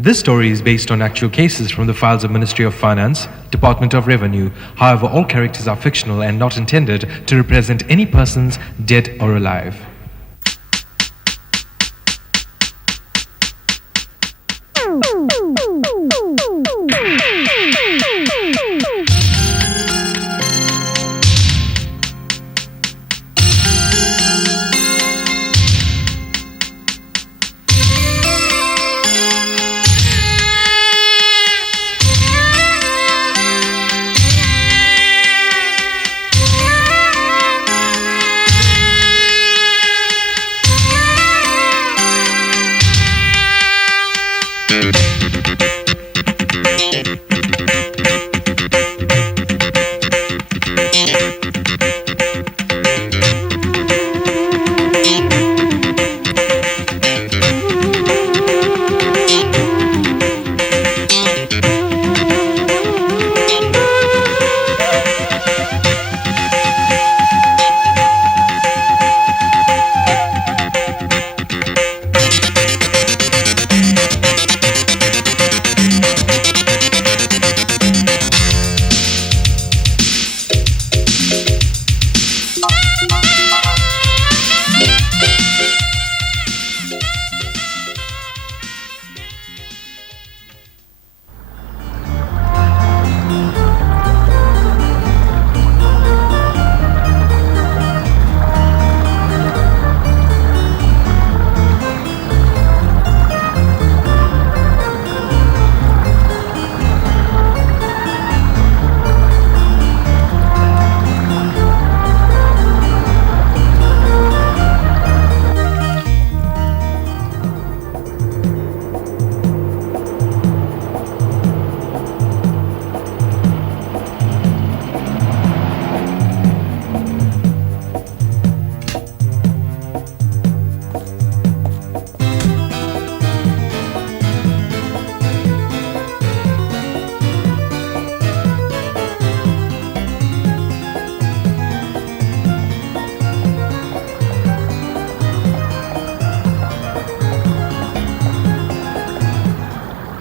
This story is based on actual cases from the files of Ministry of Finance, Department of Revenue. However, all characters are fictional and not intended to represent any persons dead or alive.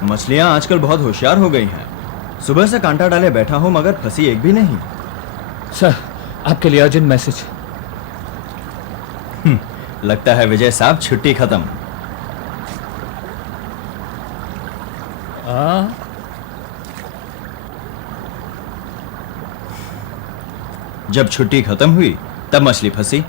मछलियां आजकल बहुत होशियार हो गई हैं। सुबह से कांटा डाले बैठा हूं मगर फंसी एक भी नहीं। सर, आपके लिए अर्जेंट मैसेज। लगता है विजय साहब छुट्टी खत्म। जब छुट्टी खत्म हुई तब मछली फंसी।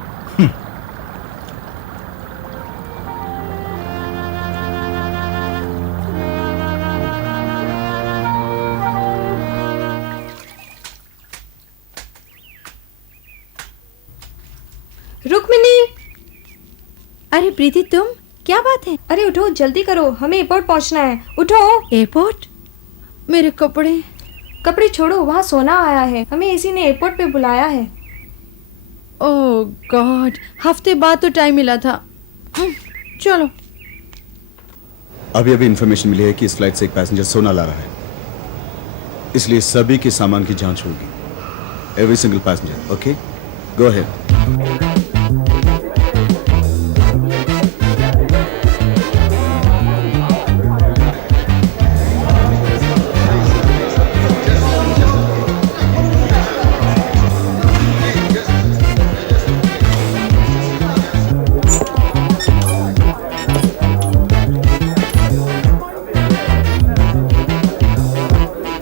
रुक्मिनी! अरे प्रीति, तुम? क्या बात है? अरे उठो, जल्दी करो, हमें एयरपोर्ट पहुंचना है। उठो। एयरपोर्ट? मेरे कपड़े? कपड़े छोड़ो, वहाँ सोना आया है, हमें इसी ने एयरपोर्ट पे बुलाया है। ओह गॉड, हफ्ते बाद तो टाइम मिला था। चलो। अभी इंफॉर्मेशन मिली है कि इस फ्लाइट से एक पैसेंजर सोना ला रहा है, इसलिए सभी के सामान की जांच होगी। Every single passenger. Okay, go ahead.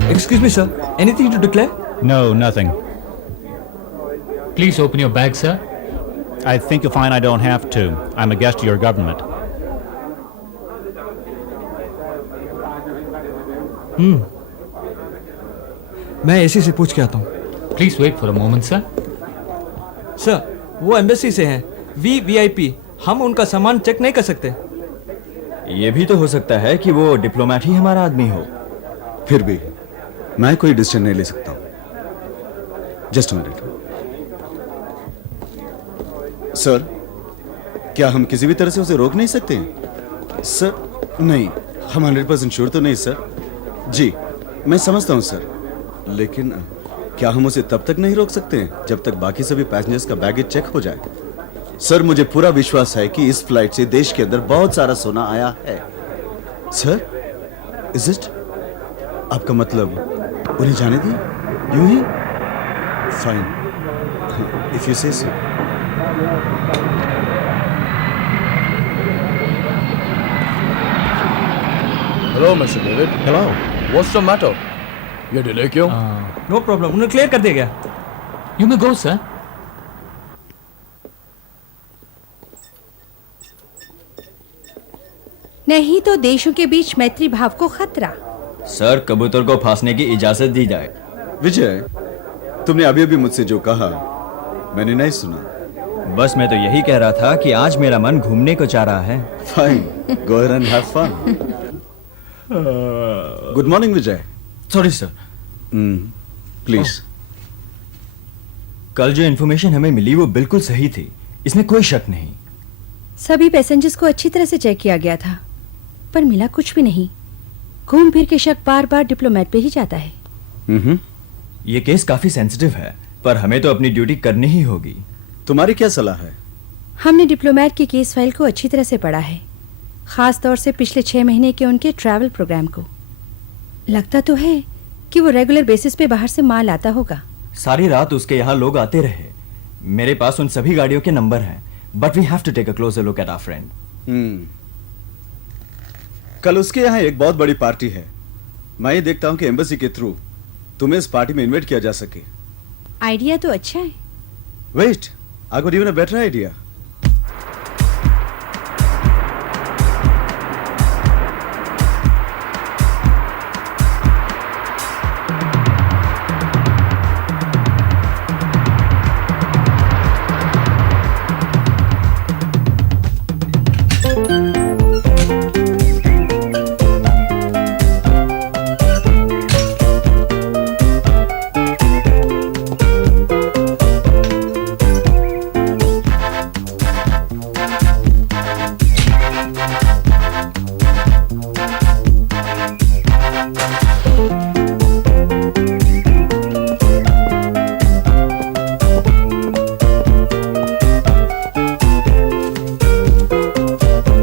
Excuse me, sir. Anything to declare? No, nothing. Please open your bag, sir. I think you'll find I don't have to. I'm a guest of your government. मैं AC से पूछ के आता हूँ। Please wait for a moment, sir. Sir, वो embassy से हैं, VIP. हम उनका सामान चेक नहीं कर सकते। ये भी तो हो सकता है कि वो डिप्लोमेट ही हमारा आदमी हो। फिर भी मैं कोई डिसीजन नहीं ले सकता हूं। Just a minute. सर, क्या हम किसी भी तरह से उसे रोक नहीं सकते हैं? सर, नहीं, हम 100% श्योर तो नहीं सर। जी, मैं समझता हूं सर, लेकिन क्या हम उसे तब तक नहीं रोक सकते हैं जब तक बाकी सभी पैसेंजर्स का बैगेज चेक हो जाए? सर, मुझे पूरा विश्वास है कि इस फ्लाइट से देश के अंदर बहुत सारा सोना आया है। Sir, is it? आपका मतलब उन्हें जाने दी? यूं ही? फाइन, इफ यू से सो. Hello, Mr. David. Hello. What's the matter? ये डिले क्यों? नो प्रॉब्लम, उन्हें क्लियर कर दिया गया. You may go, sir. नहीं तो देशों के बीच मैत्री भाव को खतरा. सर, कबूतर को फांसने की इजाजत दी जाए. विजय, तुमने अभी अभी मुझसे जो कहा मैंने नहीं सुना. बस मैं तो यही कह रहा था कि आज मेरा मन घूमने को चाह रहा है. Fine, go and have fun. Good morning Vijay. Sorry sir. Please. कल जो इन्फॉर्मेशन हमें मिली वो बिल्कुल सही थी, इसमें कोई शक नहीं. सभी पैसेंजर्स को अच्छी तरह से चेक किया गया था, पर मिला कुछ भी नहीं. घूम फिर के शक बार बार डिप्लोमेट पे ही जाता है. ये केस काफी सेंसिटिव है, पर हमें तो अपनी ड्यूटी करनी ही होगी. तुम्हारी क्या सलाह है? हमने डिप्लोमेट की केस फाइल को अच्छी तरह से पढ़ा है, खास तौर से पिछले 6 महीने के उनके ट्रैवल प्रोग्राम को. लगता तो है कि वो रेगुलर बेसिस पे बाहर से माल आता होगा. सारी रात उसके यहाँ लोग आते रहे. मेरे पास उन सभी गाड़ियों के नंबर हैं, but we have to take a closer look at our friend. कल उसके यहाँ एक बहुत बड़ी पार्टी है. मैं ये देखता हूँ कि एम्बेसी के थ्रू तुम्हें इस पार्टी में इनवाइट किया जा सके. आइडिया तो अच्छा है. Wait, I got even a better idea.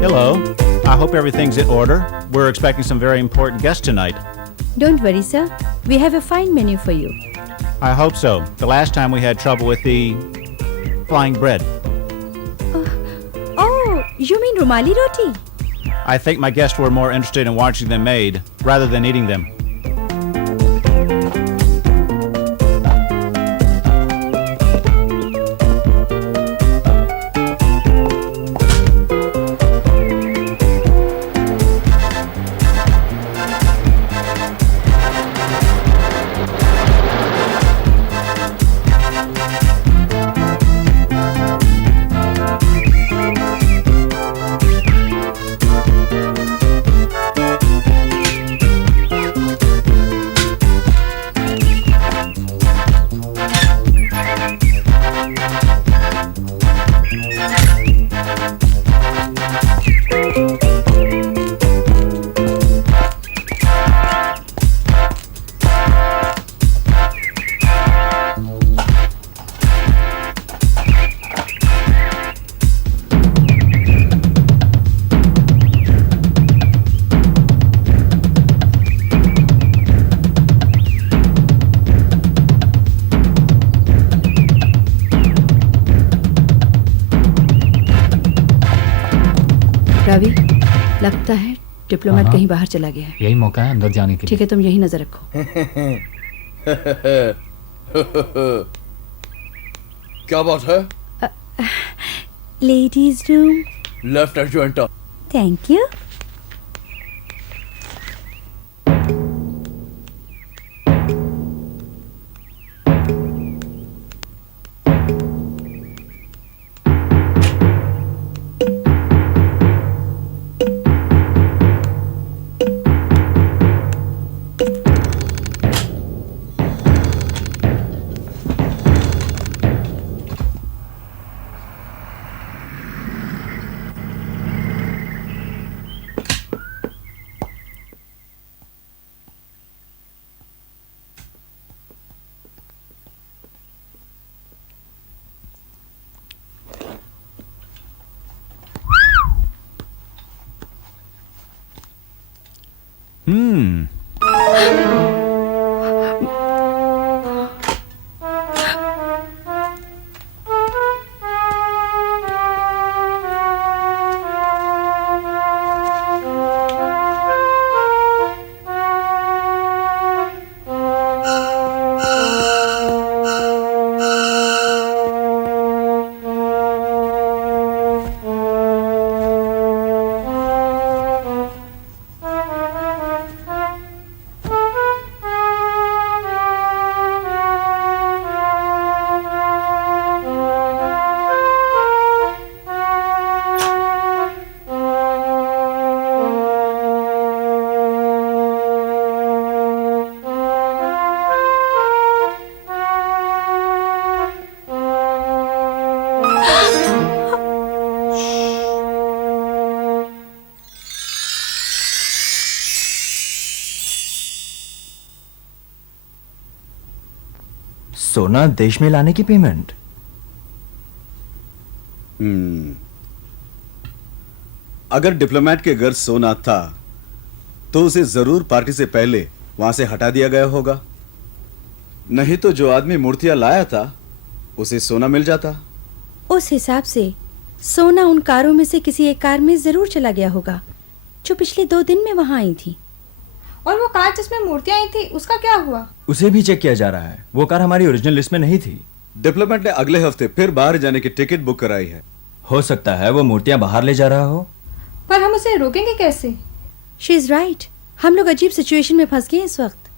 Hello. I hope everything's in order. We're expecting some very important guests tonight. Don't worry, sir. We have a fine menu for you. I hope so. The last time we had trouble with the flying bread. Oh, you mean rumali roti? I think my guests were more interested in watching them made rather than eating them. Ravi, लगता है diplomat कहीं बाहर चला गया है. यही मौका है अंदर जाने के ठीक है, तुम यही नजर रखो. क्या बात है? Ladies room. Left as you enter. Thank you. सोना देश में लाने की पेमेंट। अगर डिप्लोमेट के घर सोना था तो उसे जरूर पार्टी से पहले वहां से हटा दिया गया होगा, नहीं तो जो आदमी मूर्तियां लाया था उसे सोना मिल जाता। उस हिसाब से सोना उन कारों में से किसी एक कार में जरूर चला गया होगा जो पिछले 2 दिन में वहां आई थी। और वो कार जिसमें मूर्तियां आई थी उसका क्या हुआ? उसे भी चेक किया जा रहा है, वो कार हमारी ओरिजिनल लिस्ट में नहीं थी। डिप्लोमेट ने अगले हफ्ते फिर बाहर जाने की टिकट बुक कराई है। हो सकता है वो मूर्तियां बाहर ले जा रहा हो। पर हम उसे रोकेंगे कैसे? शी इज राइट, हम लोग अजीब सिचुएशन में फंस गए इस वक्त।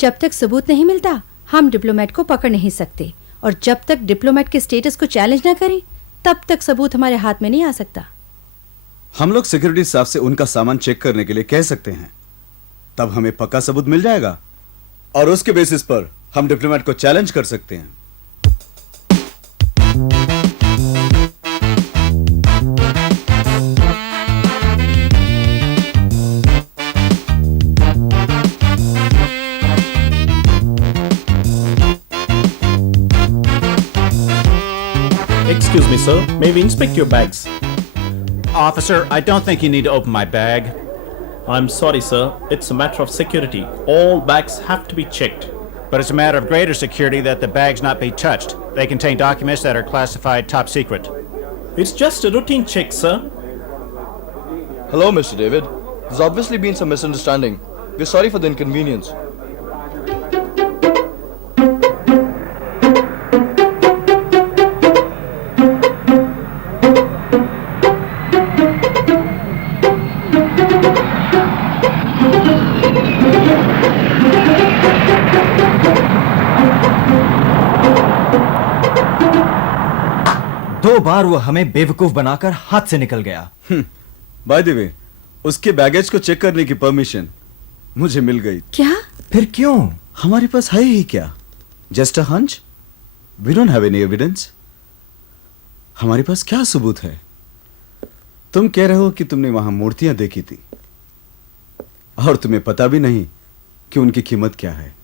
जब तक सबूत नहीं मिलता हम डिप्लोमेट को पकड़ नहीं सकते, और जब तक डिप्लोमेट के स्टेटस को चैलेंज ना करें तब तक सबूत हमारे हाथ में नहीं आ सकता। हम लोग सिक्योरिटी स्टाफ से उनका सामान चेक करने के लिए कह सकते हैं, तब हमें पक्का सबूत मिल जाएगा और उसके बेसिस पर हम डिप्लोमेट को चैलेंज कर सकते हैं। Excuse me, sir. May we inspect your bags? Officer, I don't think you need to open my bag. I'm sorry, sir. It's a matter of security. All bags have to be checked. But it's a matter of greater security that the bags not be touched. They contain documents that are classified top secret. It's just a routine check, sir. Hello, Mr. David. There's obviously been some misunderstanding. We're sorry for the inconvenience. दो बार वो हमें बेवकूफ बनाकर हाथ से निकल गया। By the way, उसके बैगेज को चेक करने की परमिशन मुझे मिल गई। क्या? फिर क्यों? हमारे पास है ही क्या? Just a hunch. We don't have any evidence. हमारे पास क्या सबूत है? तुम कह रहे हो कि तुमने वहां मूर्तियां देखी थी और तुम्हें पता भी नहीं कि उनकी कीमत क्या है,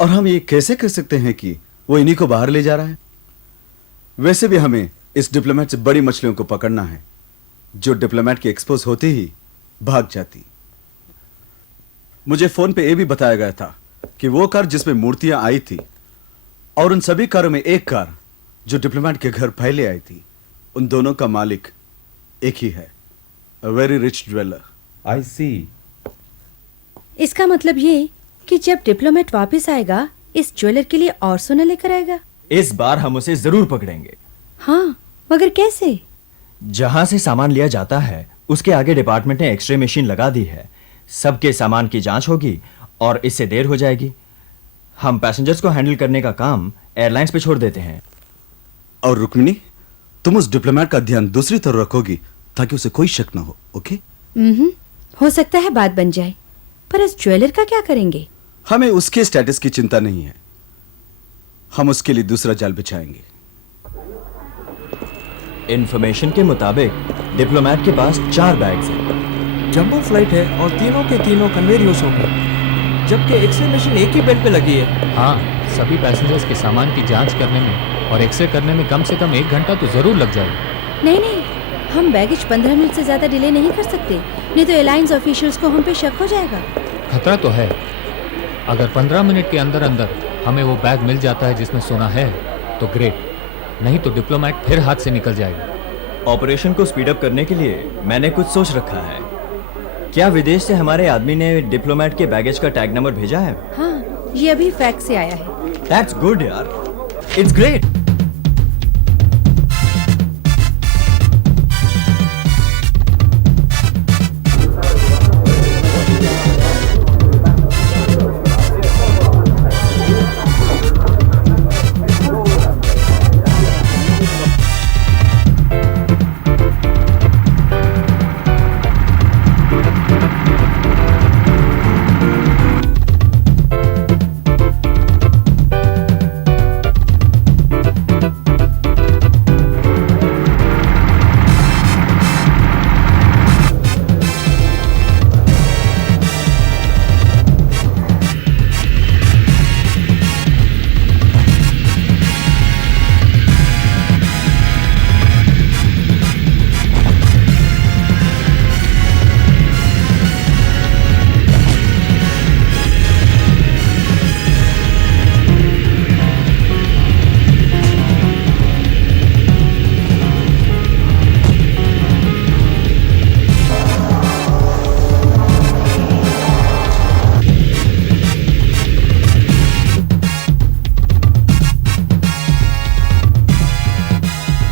और हम ये कैसे कर सकते हैं कि वो इन्हीं को बाहर ले जा रहा है? वैसे भी हमें इस डिप्लोमेट से बड़ी मछलियों को पकड़ना है जो डिप्लोमेट के एक्सपोज होते ही भाग जाती। मुझे फोन पे ये भी बताया गया था कि वो कार जिसमें मूर्तियां आई थी और उन सभी कारों में एक कार जो डिप्लोमेट के घर पहले आई थी, उन दोनों का मालिक एक ही है, a very rich jeweller. I see. इसका मतलब ये कि जब डिप्लोमेट वापस आएगा इस ज्वेलर के लिए और सोना लेकर आएगा। इस बार हम उसे जरूर पकड़ेंगे। हाँ, मगर कैसे? जहां से सामान लिया जाता है उसके आगे डिपार्टमेंट ने एक्सरे मशीन लगा दी है। सबके सामान की जांच होगी और इससे देर हो जाएगी। हम पैसेंजर्स को हैंडल करने का काम एयरलाइंस पे छोड़ देते हैं। और रुक्मिणी, तुम उस डिप्लोमेट का ध्यान दूसरी तरफ रखोगी ताकि उसे कोई शक ना हो। ओके? हो सकता है बात बन जाए, पर इस ज्वेलर का क्या करेंगे? हमें उसके स्टेटस की चिंता नहीं है, हम उसके लिए दूसरा जाल बिछाएंगे। इंफॉर्मेशन के मुताबिक डिप्लोमेट के पास 4 बैग्स हैं। जंबो फ्लाइट है और तीनों के तीनों कन्वेयर यूज होंगे, जबकि एक्सरे मशीन एक ही बेल्ट पे लगी है। हाँ, सभी पैसेंजर्स के सामान की जांच करने में और एक्सरे करने में कम से कम 1 घंटा तो जरूर लग जाएगा। नहीं, हम बैगेज 15 मिनट से ज्यादा डिले नहीं कर सकते, नहीं तो एलायंस ऑफिशियल्स को हम पे शक हो जाएगा। खतरा तो है। अगर 15 मिनट के अंदर अंदर हमें वो बैग मिल जाता है जिसमें सोना है तो ग्रेट, नहीं तो डिप्लोमेट फिर हाथ से निकल जाएगा। ऑपरेशन को स्पीड अप करने के लिए मैंने कुछ सोच रखा है। क्या विदेश से हमारे आदमी ने डिप्लोमेट के बैगेज का टैग नंबर भेजा है? हाँ, ये अभी फैक्स से आया है। दैट्स गुड यार, it's great.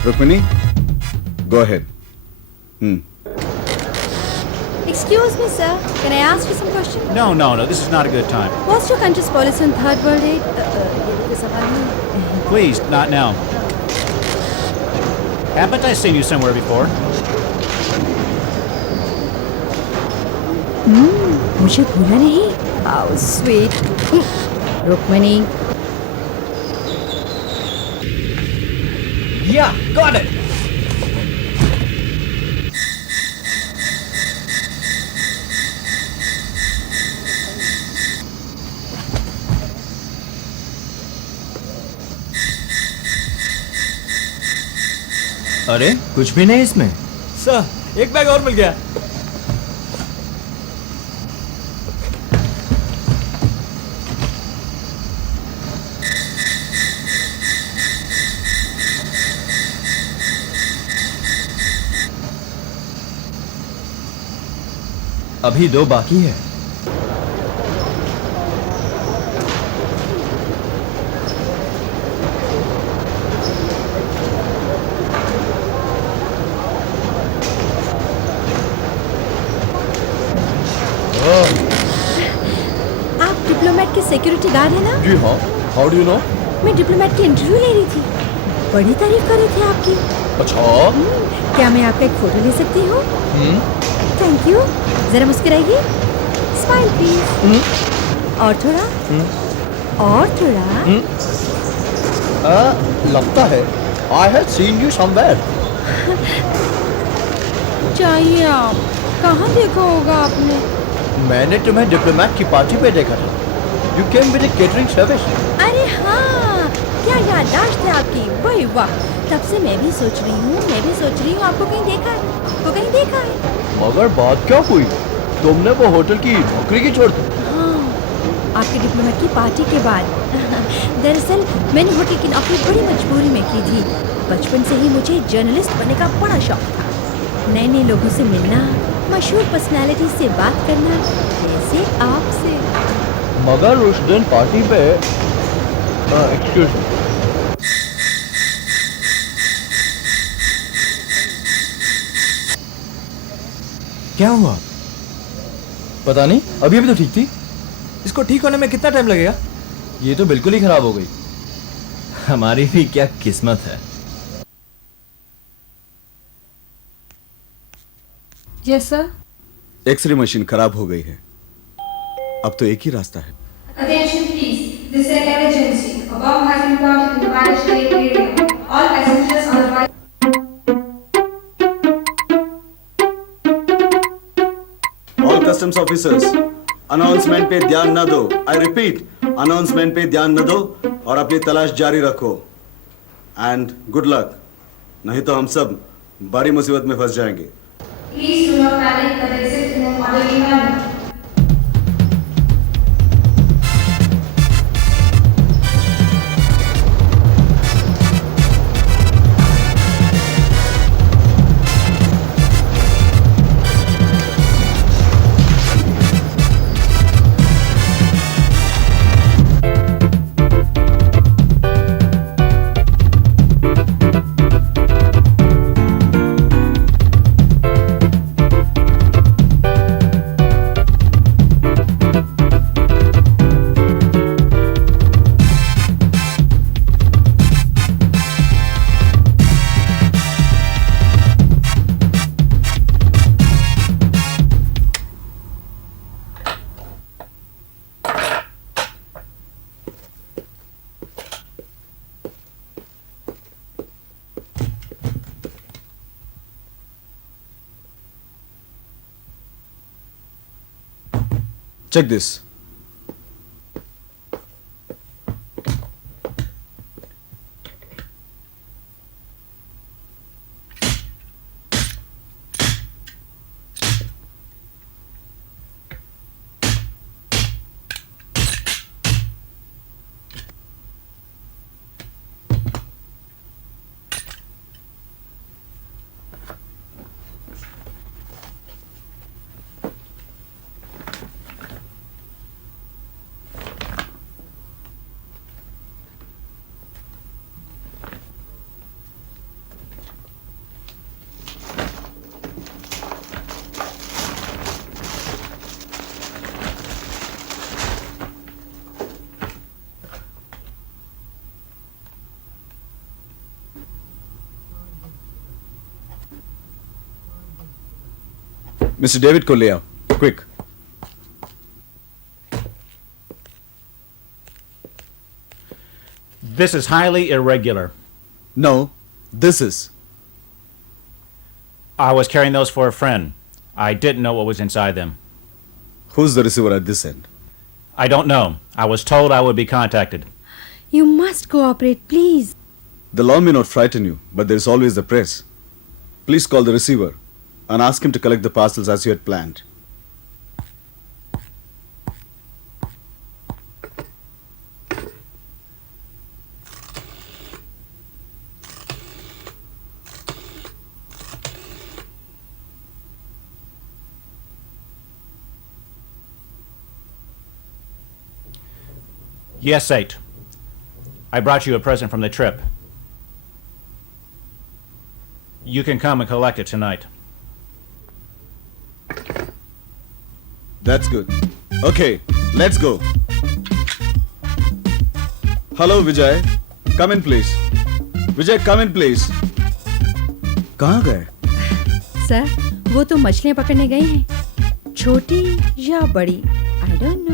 Rukmini, go ahead. Excuse me, sir. Can I ask you some questions? No, this is not a good time. What's your country's policy on third world aid? ये तो सवाल नहीं। Please, not now. Haven't I seen you somewhere before? मुझे भूला नहीं। How sweet. Rukmini. Yeah, got it. अरे कुछ भी नहीं इसमें। सर एक बैग और मिल गया। अभी 2 बाकी है। आप डिप्लोमेट के सिक्योरिटी गार्ड है ना? जी हाँ, हाउ डू यू नो? मैं डिप्लोमेट की इंटरव्यू ले रही थी। बड़ी तारीफ कर रही थी आपकी। अच्छा, क्या मैं आपका एक फोटो ले सकती हूँ? Thank you. जरा मुस्कुराइए। Smile please. और थोड़ा। और थोड़ा। लगता है I have seen you somewhere. चाहिए आप। कहाँ देखा होगा आपने? मैंने तुम्हें डिप्लोमेट की पार्टी पे देखा था। You came with catering service. अरे हाँ, क्या याददाश्त है आपकी। वाह वाह, तब से मैं भी सोच रही हूँ आपको कहीं देखा है। मगर बात क्या हुई? तुमने वो होटल की नौकरी की छोड़ दी? हाँ, आपके डिप्लोमेट की पार्टी के बाद। दरअसल मैंने होटल की नौकरी बड़ी मजबूरी में की थी। बचपन से ही मुझे जर्नलिस्ट बनने का बड़ा शौक था। नए नए लोगों से मिलना, मशहूर पर्सनालिटी से बात करना, जैसे आपसे। मगर उस दिन पार्टी पे एक्सक्यूज मी, क्या हुआ? पता नहीं, अभी तो ठीक थी। इसको ठीक होने में कितना टाइम लगेगा? ये तो बिल्कुल ही खराब हो गई। हमारी भी क्या किस्मत है। Yes sir. एक्सरे मशीन खराब हो गई है। अब तो एक ही रास्ता है। Attention please. This is an emergency. A bomb has been planted in the Banish Lake area. All passengers are advised. All customs officers, announcement पे ध्यान न दो। आई रिपीट, अनाउंसमेंट पे ध्यान न दो और अपनी तलाश जारी रखो। एंड गुड लक, नहीं तो हम सब बड़ी मुसीबत में फंस जाएंगे। Please do not panic. The exit in Madhuri Manu. Check this. Mr. David को ले आओ, quick. This is highly irregular. No, this is. I was carrying those for a friend. I didn't know what was inside them. Who's the receiver at this end? I don't know. I was told I would be contacted. You must cooperate, please. The law may not frighten you, but there is always the press. Please call the receiver and ask him to collect the parcels as you had planned. Yes, Sate. I brought you a present from the trip. You can come and collect it tonight. That's good. Okay, let's go. Hello, Vijay. Come in, please. Vijay, come in, please. कहाँ गए? Sir, वो तो मछलियाँ पकड़ने गए हैं। छोटी या बड़ी? I don't know.